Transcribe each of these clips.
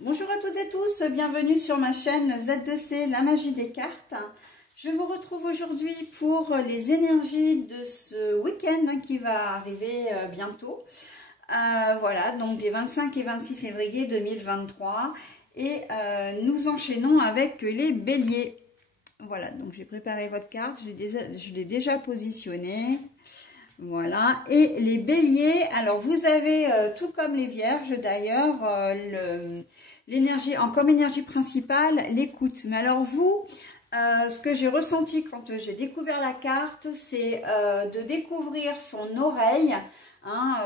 Bonjour à toutes et tous, bienvenue sur ma chaîne Z2C, la magie des cartes. Je vous retrouve aujourd'hui pour les énergies de ce week-end qui va arriver bientôt. Voilà, donc des 25 et 26 février 2023. Et nous enchaînons avec les béliers. Voilà, donc j'ai préparé votre carte, je l'ai déjà positionnée. Voilà, et les béliers, alors vous avez, tout comme les vierges d'ailleurs, l'énergie, comme énergie principale, l'écoute. Mais alors vous, ce que j'ai ressenti quand j'ai découvert la carte, c'est de découvrir son oreille, hein,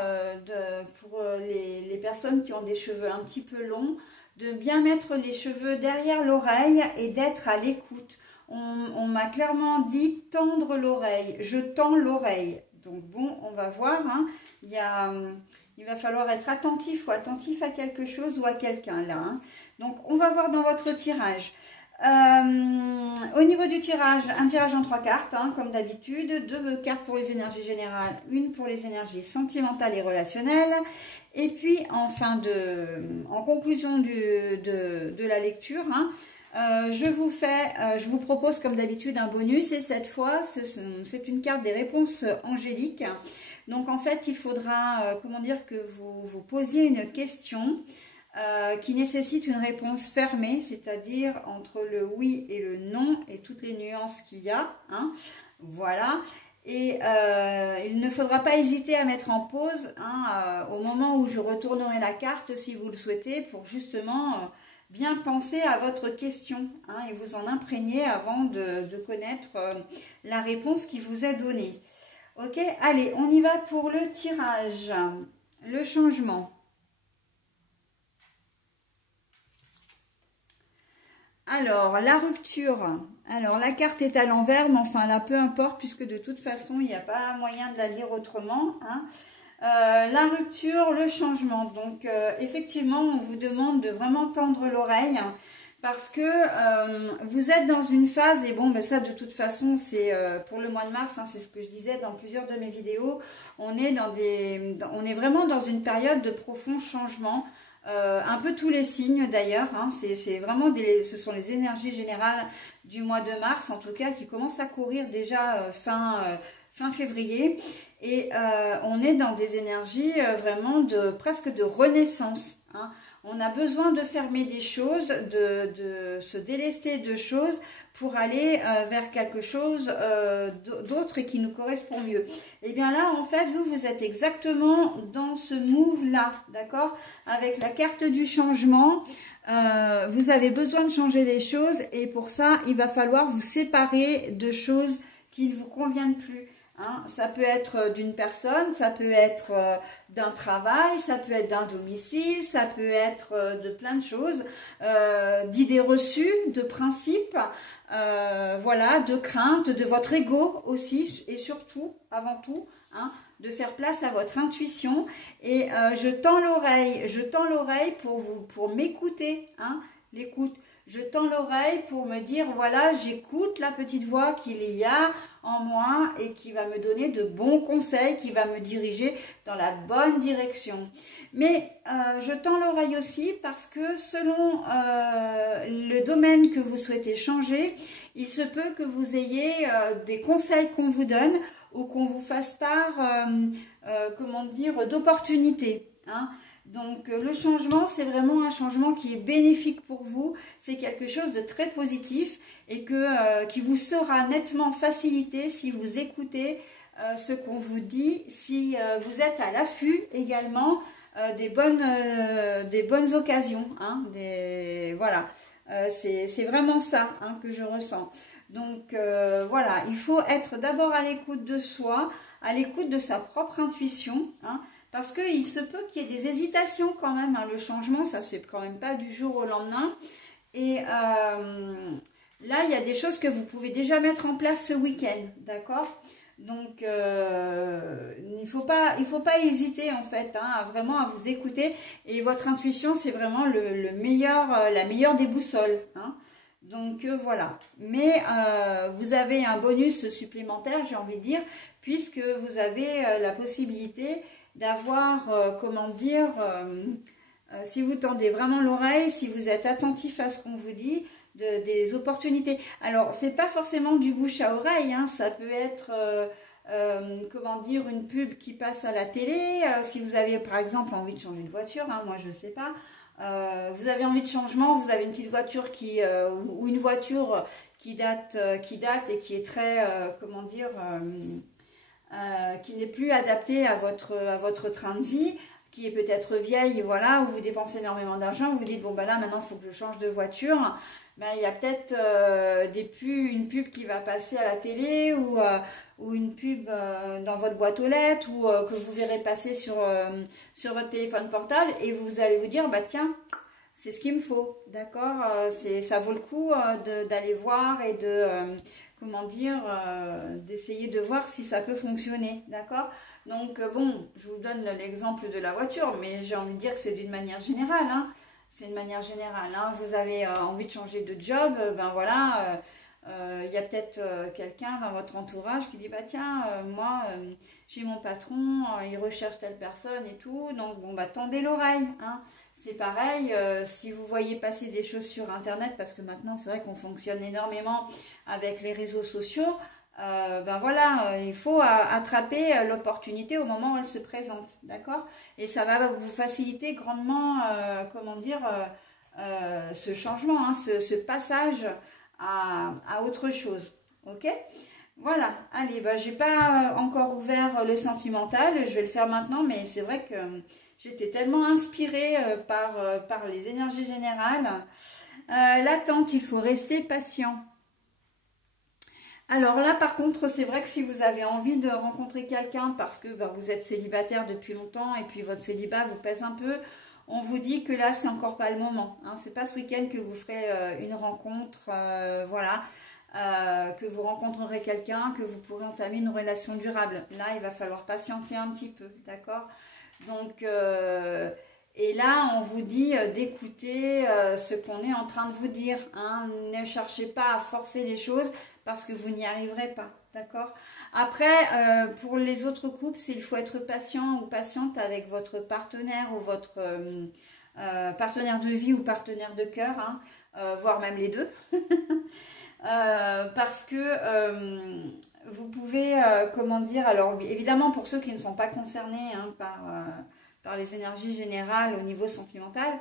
pour les personnes qui ont des cheveux un petit peu longs, de bien mettre les cheveux derrière l'oreille et d'être à l'écoute. On m'a clairement dit tendre l'oreille, je tends l'oreille. Donc bon, on va voir, hein. Il va falloir être attentif ou attentif à quelque chose ou à quelqu'un là, hein. Donc on va voir dans votre tirage. Au niveau du tirage, un tirage en 3 cartes, hein, comme d'habitude, 2 cartes pour les énergies générales, une pour les énergies sentimentales et relationnelles. Et puis en conclusion de la lecture, hein, je vous propose comme d'habitude un bonus et cette fois c'est une carte des réponses angéliques. Donc en fait il faudra que vous posiez une question qui nécessite une réponse fermée, c'est-à-dire entre le oui et le non et toutes les nuances qu'il y a, hein, voilà. Et il ne faudra pas hésiter à mettre en pause, hein, au moment où je retournerai la carte si vous le souhaitez, pour justement bien penser à votre question, hein, et vous en imprégner avant de connaître la réponse qui vous est donnée. Ok, allez, on y va pour le tirage. Le changement. Alors, la rupture. Alors, la carte est à l'envers, mais enfin là, peu importe, puisque de toute façon, il n'y a pas moyen de la lire autrement, hein. La rupture, le changement. Donc, effectivement, on vous demande de vraiment tendre l'oreille parce que vous êtes dans une phase, et bon, ben ça, de toute façon, c'est pour le mois de mars, hein, c'est ce que je disais dans plusieurs de mes vidéos, on est vraiment dans une période de profond changement. Un peu tous les signes d'ailleurs, hein, c'est vraiment ce sont les énergies générales du mois de mars, en tout cas, qui commencent à courir déjà fin février. Et on est dans des énergies vraiment presque de renaissance, hein. On a besoin de fermer des choses, de se délester de choses pour aller vers quelque chose d'autre et qui nous correspond mieux. Et bien là, en fait, vous êtes exactement dans ce move-là, d'accord? Avec la carte du changement, vous avez besoin de changer les choses et pour ça, il va falloir vous séparer de choses qui ne vous conviennent plus. Hein, ça peut être d'une personne, ça peut être d'un travail, ça peut être d'un domicile, ça peut être de plein de choses, d'idées reçues, de principes, voilà, de craintes, de votre ego aussi et surtout, avant tout, hein, de faire place à votre intuition. Et je tends l'oreille pour m'écouter, hein, l'écoute. Je tends l'oreille pour me dire, voilà, j'écoute la petite voix qu'il y a en moi et qui va me donner de bons conseils, qui va me diriger dans la bonne direction. Mais je tends l'oreille aussi parce que selon le domaine que vous souhaitez changer, il se peut que vous ayez des conseils qu'on vous donne ou qu'on vous fasse part, d'opportunités, hein. Donc le changement, c'est vraiment un changement qui est bénéfique pour vous, c'est quelque chose de très positif et qui vous sera nettement facilité si vous écoutez ce qu'on vous dit, si vous êtes à l'affût également des bonnes occasions, hein, voilà, c'est vraiment ça, hein, que je ressens. Donc voilà, il faut être d'abord à l'écoute de soi, à l'écoute de sa propre intuition, hein. Parce qu'il se peut qu'il y ait des hésitations quand même, hein. Le changement, ça ne se fait quand même pas du jour au lendemain. Et là, il y a des choses que vous pouvez déjà mettre en place ce week-end, d'accord? Donc, il faut pas hésiter en fait, hein, vraiment à vous écouter. Et votre intuition, c'est vraiment la meilleure des boussoles, hein. Donc voilà, mais vous avez un bonus supplémentaire, j'ai envie de dire, puisque vous avez la possibilité d'avoir, si vous tendez vraiment l'oreille, si vous êtes attentif à ce qu'on vous dit, des opportunités. Alors, c'est pas forcément du bouche à oreille, hein, ça peut être, comment dire, une pub qui passe à la télé. Si vous avez, par exemple, envie de changer de voiture, hein, moi, je ne sais pas, vous avez envie de changement, vous avez une petite voiture ou une voiture qui date et qui est très, comment dire, qui n'est plus adaptée à votre train de vie, qui est peut-être vieille, voilà, où vous dépensez énormément d'argent, vous vous dites, bon, ben là, maintenant, il faut que je change de voiture. Ben, il y a peut-être une pub qui va passer à la télé ou une pub dans votre boîte aux lettres ou que vous verrez passer sur votre téléphone portable et vous allez vous dire, bah tiens, c'est ce qu'il me faut, d'accord, ça vaut le coup d'aller voir et comment dire, d'essayer de voir si ça peut fonctionner, d'accord. Donc bon, je vous donne l'exemple de la voiture, mais j'ai envie de dire que c'est d'une manière générale, hein. C'est une manière générale, hein. Vous avez envie de changer de job, ben voilà, il y a peut-être quelqu'un dans votre entourage qui dit, bah tiens, moi, j'ai mon patron, il recherche telle personne et tout, donc bon, bah tendez l'oreille, hein. C'est pareil, si vous voyez passer des choses sur Internet, parce que maintenant, c'est vrai qu'on fonctionne énormément avec les réseaux sociaux, ben voilà, il faut attraper l'opportunité au moment où elle se présente, d'accord? Et ça va vous faciliter grandement, comment dire, ce changement, hein, ce passage à autre chose, ok? Voilà, allez, bah, j'ai pas encore ouvert le sentimental, je vais le faire maintenant, mais c'est vrai que j'étais tellement inspirée par les énergies générales. L'attente, il faut rester patient. Alors là, par contre, c'est vrai que si vous avez envie de rencontrer quelqu'un parce que ben, vous êtes célibataire depuis longtemps et puis votre célibat vous pèse un peu, on vous dit que là, c'est encore pas le moment. Hein. C'est pas ce week-end que vous ferez une rencontre, voilà, que vous rencontrerez quelqu'un, que vous pourrez entamer une relation durable. Là, il va falloir patienter un petit peu, d'accord? Donc, et là, on vous dit d'écouter ce qu'on est en train de vous dire. Hein. Ne cherchez pas à forcer les choses parce que vous n'y arriverez pas, d'accord? Après, pour les autres couples, il faut être patient ou patiente avec votre partenaire ou votre partenaire de vie ou partenaire de cœur, hein, voire même les deux. Parce que vous pouvez, comment dire, alors évidemment pour ceux qui ne sont pas concernés hein, par les énergies générales au niveau sentimental,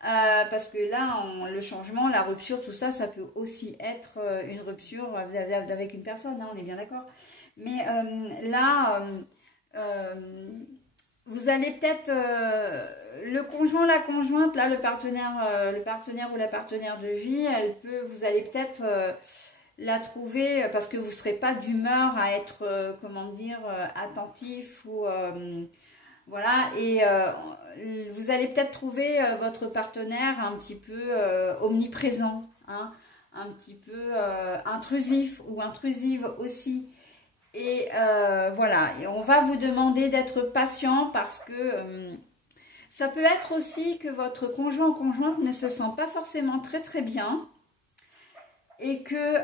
parce que là, le changement, la rupture, tout ça, ça peut aussi être une rupture avec une personne, hein, on est bien d'accord. Mais là, vous allez peut-être, le conjoint, la conjointe, là, le partenaire ou la partenaire de vie, vous allez peut-être la trouver parce que vous ne serez pas d'humeur à être, comment dire, attentif ou... voilà, et vous allez peut-être trouver votre partenaire un petit peu omniprésent, hein, un petit peu intrusif ou intrusive aussi. Et voilà, et on va vous demander d'être patient parce que ça peut être aussi que votre conjoint ou conjointe ne se sent pas forcément très très bien. Et que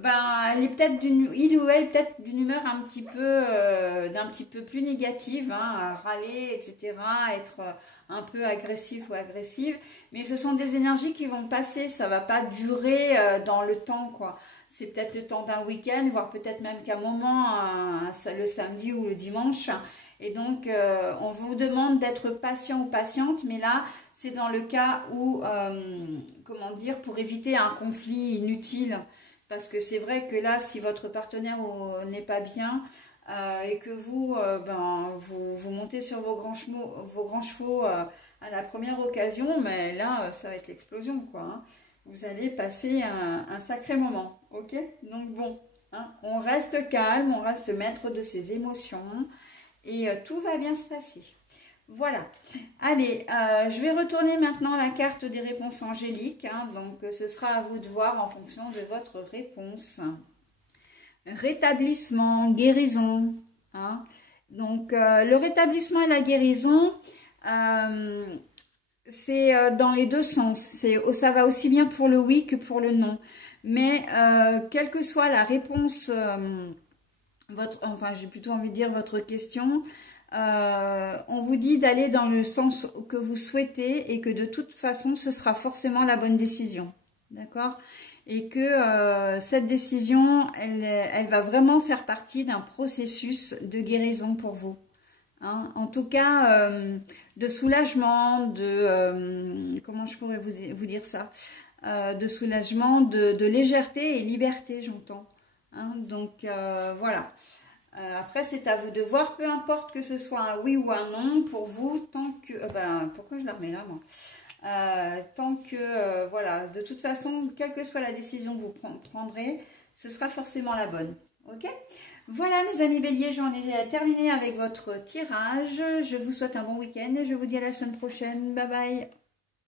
ben, il ou elle est peut-être d'une humeur un petit peu plus négative, hein, à râler, etc., à être un peu agressif ou agressive. Mais ce sont des énergies qui vont passer, ça ne va pas durer dans le temps, quoi. C'est peut-être le temps d'un week-end, voire peut-être même qu'à un moment, le samedi ou le dimanche. Et donc, on vous demande d'être patient ou patiente, mais là, c'est dans le cas où, comment dire, pour éviter un conflit inutile. Parce que c'est vrai que là, si votre partenaire n'est pas bien et que vous montez sur vos grands chevaux à la première occasion, mais là, ça va être l'explosion, quoi. Hein. Vous allez passer un sacré moment, ok? Donc bon, hein, on reste calme, on reste maître de ses émotions. Et tout va bien se passer. Voilà. Allez, je vais retourner maintenant la carte des réponses angéliques. Hein, donc, ce sera à vous de voir en fonction de votre réponse. Rétablissement, guérison. Hein. Donc, le rétablissement et la guérison, c'est dans les deux sens. Ça va aussi bien pour le oui que pour le non. Mais, quelle que soit la réponse... enfin j'ai plutôt envie de dire votre question, On vous dit d'aller dans le sens que vous souhaitez et que de toute façon, ce sera forcément la bonne décision. D'accord? Et que cette décision, elle va vraiment faire partie d'un processus de guérison pour vous. Hein? En tout cas, de soulagement, comment je pourrais vous dire ça? De soulagement, de légèreté et liberté, j'entends. Hein? Donc, voilà. Après, c'est à vous de voir, peu importe que ce soit un oui ou un non pour vous, tant que... pourquoi je la remets là, moi? Tant que, voilà, de toute façon, quelle que soit la décision que vous prendrez, ce sera forcément la bonne. Ok? Voilà, mes amis béliers, j'en ai terminé avec votre tirage. Je vous souhaite un bon week-end et je vous dis à la semaine prochaine. Bye bye!